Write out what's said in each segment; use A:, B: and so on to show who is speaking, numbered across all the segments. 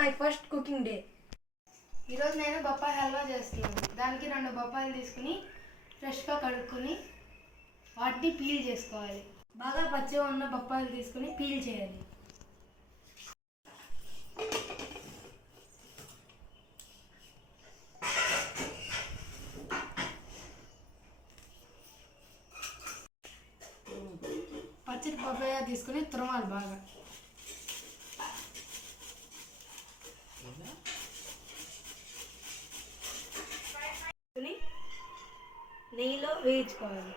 A: My first cooking day ఈరోజు నేను బొప్పాయి హల్వా చేస్తున్నాను. దానికి రెండు బొప్పాయిలు తీసుకుని ఫ్రెష్గా కడుక్కొని వాటిని పీల్ చేసుకోవాలి. బాగా పచ్చిగా ఉన్న బొప్పాయిలు తీసుకుని పీల్ చేయాలి. పచ్చడి బొప్పాయ తీసుకుని తురమాలి బాగా తీసుకుని నెయ్యిలో వేయించుకోవాలి.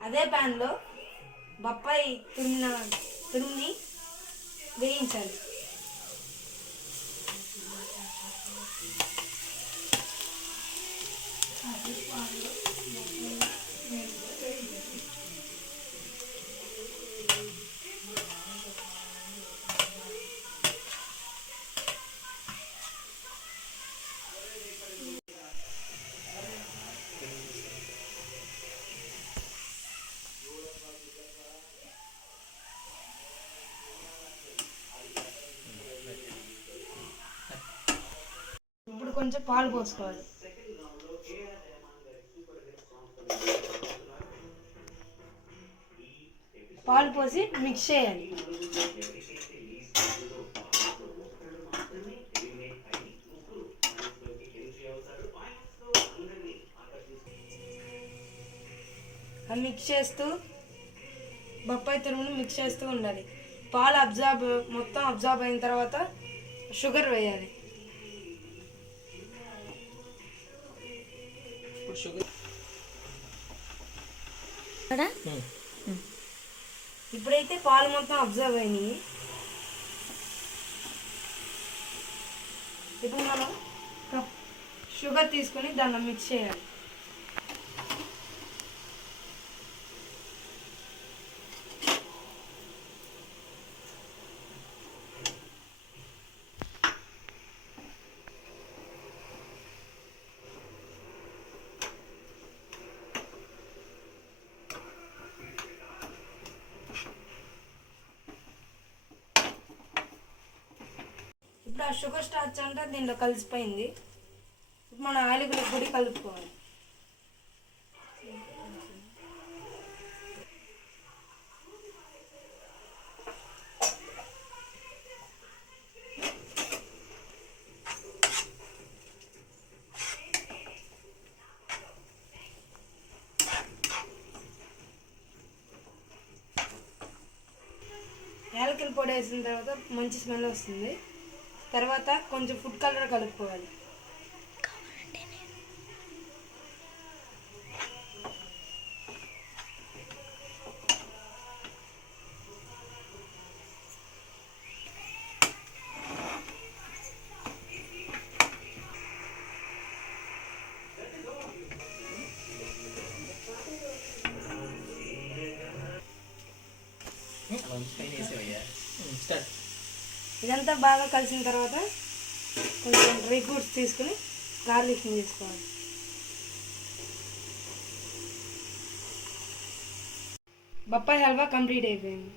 A: అదే ప్యాన్లో బొప్పాయి తురిమిన తురిమి వేయించాలి. కొంచెం పాలు పోసుకోవాలి. పాలు పోసి మిక్స్ చేయాలి. మిక్స్ చేస్తూ బొప్పాయి తురుమును మిక్స్ చేస్తూ ఉండాలి. పాలు అబ్జార్బ్ మొత్తం అబ్జార్బ్ అయిన తర్వాత షుగర్ వేయాలి.
B: షుగర్.
A: ఇప్పుడైతే పాలు మొత్తం అబ్జర్వ్ అయినాయి. ఇప్పుడు మనం షుగర్ తీసుకొని దాంట్లో మిక్స్ చేయాలి. దీంట్లో షుగర్ స్టార్చ్ అంతా దీంట్లో కలిసిపోయింది. ఇప్పుడు మన ఆలుగుల పొడి కలుపుకోవాలి. యాలకుల పొడి వేసిన తర్వాత మంచి స్మెల్ వస్తుంది. తర్వాత కొంచెం ఫుడ్ కలర్ కలుపుకోవాలి.
B: స్టార్ట్
A: ఇదంతా బాగా కలిసిన తర్వాత కొంచెం డ్రై ఫ్రూట్స్ తీసుకుని గార్లిషింగ్ చేసుకోవాలి బొప్పాయి హల్వా కంప్లీట్ అయిపోయింది.